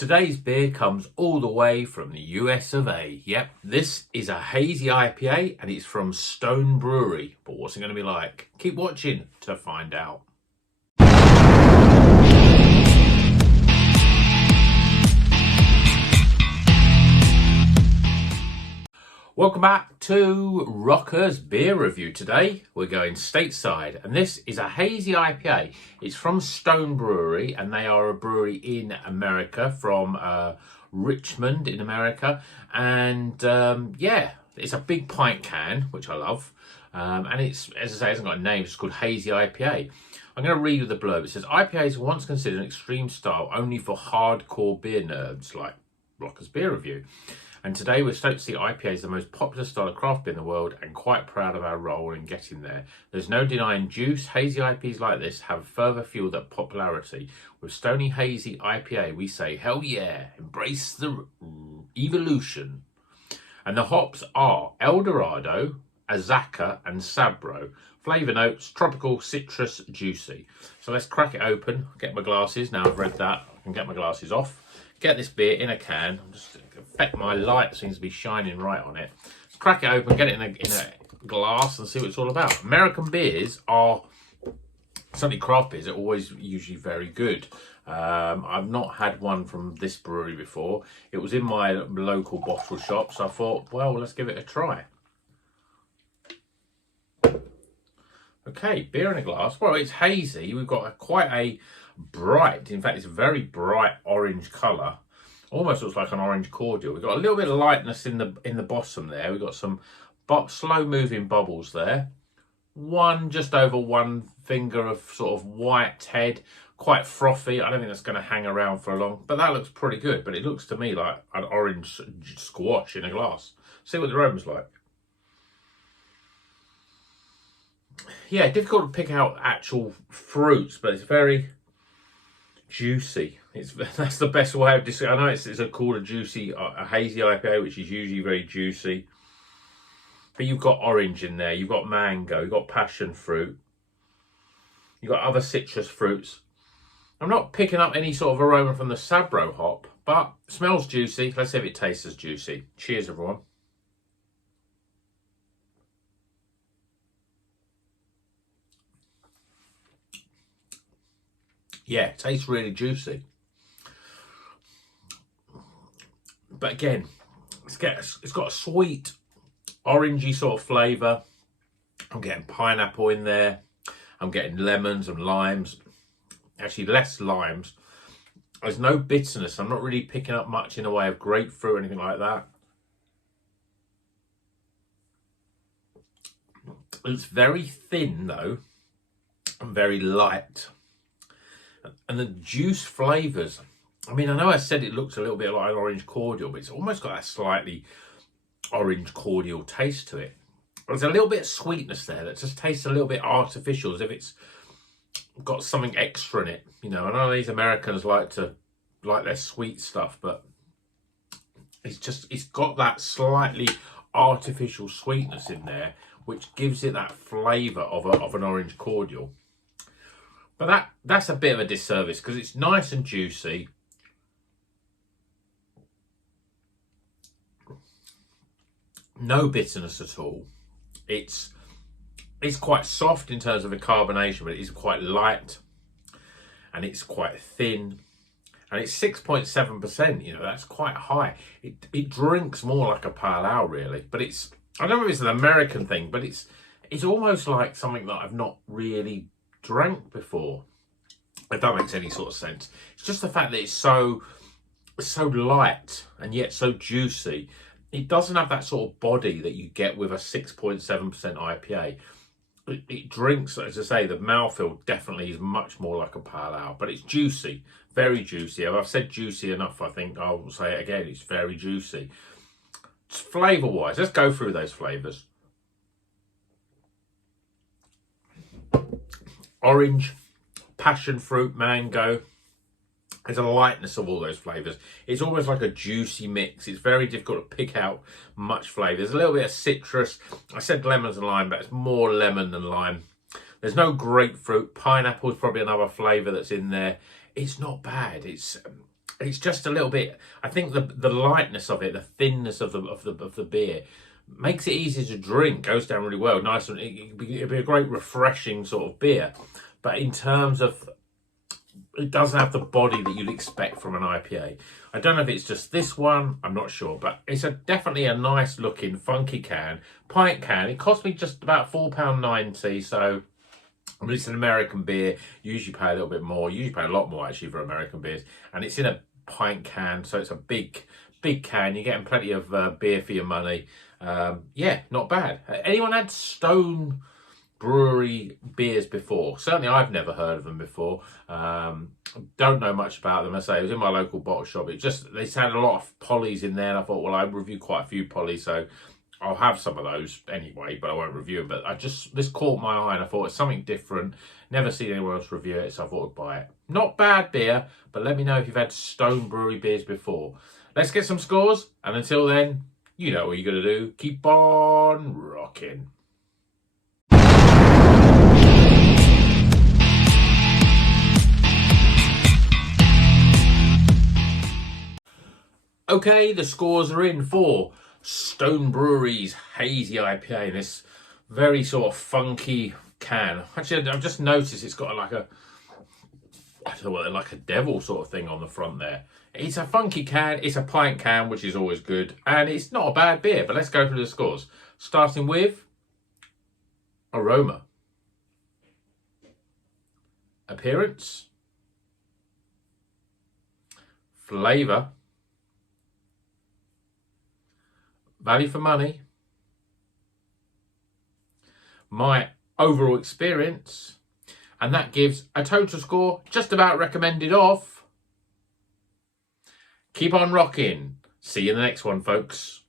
Today's beer comes all the way from the US of A. Yep, this is a Hazy IPA and it's from Stone Brewery. But what's it going to be like? Keep watching to find out. Welcome back to Rocker's Beer Review. Today we're going stateside and this is a Hazy IPA. It's from Stone Brewery and they are a brewery in America, from Richmond in America. And yeah, it's a big pint can, which I love. And it's, as I say, it hasn't got a name, it's called Hazy IPA. I'm going to read you the blurb. It says, IPAs were once considered an extreme style only for hardcore beer nerds like Rocker's Beer Review. And today we're stoked to see IPA is the most popular style of craft beer in the world and quite proud of our role in getting there. There's no denying juice. Hazy IPAs like this have further fueled that popularity. With Stony Hazy IPA, we say, hell yeah, embrace the evolution. And the hops are Eldorado, Azaka and Sabro. Flavour notes, tropical, citrus, juicy. So let's crack it open. Get my glasses. Now I've read that, I can get my glasses off. Get this beer in a can. Just affect my light seems to be shining right on it. Let's crack it open, get it in a glass and see what it's all about. American beers are, certainly craft beers, are always usually very good. I've not had one from this brewery before. It was in my local bottle shop, so I thought, well, let's give it a try. Okay, beer in a glass. Well, it's hazy. We've got quite a bright, in fact, it's a very bright orange colour. Almost looks like an orange cordial. We've got a little bit of lightness in the bottom there. We've got some slow moving bubbles there. Just over one finger of sort of white head, quite frothy. I don't think that's going to hang around for long, but that looks pretty good. But it looks to me like an orange squash in a glass. See what the aroma's like. Yeah, difficult to pick out actual fruits, but it's very juicy. That's the best way of describing. I know it's called a juicy, a hazy IPA, which is usually very juicy. But you've got orange in there, you've got mango, you've got passion fruit, you've got other citrus fruits. I'm not picking up any sort of aroma from the Sabro hop, but it smells juicy. Let's see if it tastes as juicy. Cheers, everyone. Yeah, it tastes really juicy. But again, it's got a sweet, orangey sort of flavour. I'm getting pineapple in there. I'm getting lemons and limes. Actually, less limes. There's no bitterness. I'm not really picking up much in the way of grapefruit or anything like that. It's very thin, though, and very light. And the juice flavours, I mean, I know I said it looks a little bit like an orange cordial, but it's almost got that slightly orange cordial taste to it. There's a little bit of sweetness there that just tastes a little bit artificial, as if it's got something extra in it. You know, I know these Americans like their sweet stuff, but it's got that slightly artificial sweetness in there, which gives it that flavour of an orange cordial. But that's a bit of a disservice because it's nice and juicy. No bitterness at all. It's quite soft in terms of the carbonation, but it is quite light and it's quite thin. And it's 6.7%, you know, that's quite high. It drinks more like a pale ale, really. But I don't know if it's an American thing, but it's almost like something that I've not really drank before, if that makes any sort of sense. It's just the fact that it's so light and yet so juicy. It doesn't have that sort of body that you get with a 6.7% IPA. It drinks, as I say, the mouthfeel definitely is much more like a pale ale, but it's juicy, very juicy. If I've said juicy enough, I think I'll say it again, it's very juicy. Flavour wise, let's go through those flavours. Orange, passion fruit, mango. There's a lightness of all those flavours. It's almost like a juicy mix. It's very difficult to pick out much flavour. There's a little bit of citrus. I said lemons and lime, but it's more lemon than lime. There's no grapefruit. Pineapple is probably another flavour that's in there. It's not bad. It's just a little bit. I think the lightness of it, the thinness of the beer, makes it easy to drink. Goes down really well. Nice, and it'd be a great refreshing sort of beer. But in terms of, it doesn't have the body that you'd expect from an IPA. I don't know if it's just this one. I'm not sure, but it's definitely a nice looking, funky can, pint can. It cost me just about £4.90. So. I mean, it's an American beer. You usually pay a little bit more. You usually pay a lot more actually for American beers, and it's in a pint can, so it's a big can. You're getting plenty of beer for your money. Yeah, not bad. Anyone had Stone Brewery beers before? Certainly, I've never heard of them before. Don't know much about them. I say it was in my local bottle shop. They had a lot of polys in there, and I thought, well, I reviewed quite a few polys, so I'll have some of those anyway, but I won't review them. But this caught my eye and I thought it's something different. Never seen anyone else review it, so I thought I'd buy it. Not bad beer, but let me know if you've had Stone Brewery beers before. Let's get some scores, and until then, you know what you're going to do. Keep on rocking. Okay, the scores are in for Stone Brewery's Hazy IPA, this very sort of funky can. Actually, I've just noticed it's got like I don't know what, like a devil sort of thing on the front there. It's a funky can, it's a pint can, which is always good, and it's not a bad beer, but let's go through the scores. Starting with aroma, appearance, flavour, value for money, my overall experience, and that gives a total score just about recommended of. Keep on rocking. See you in the next one, folks.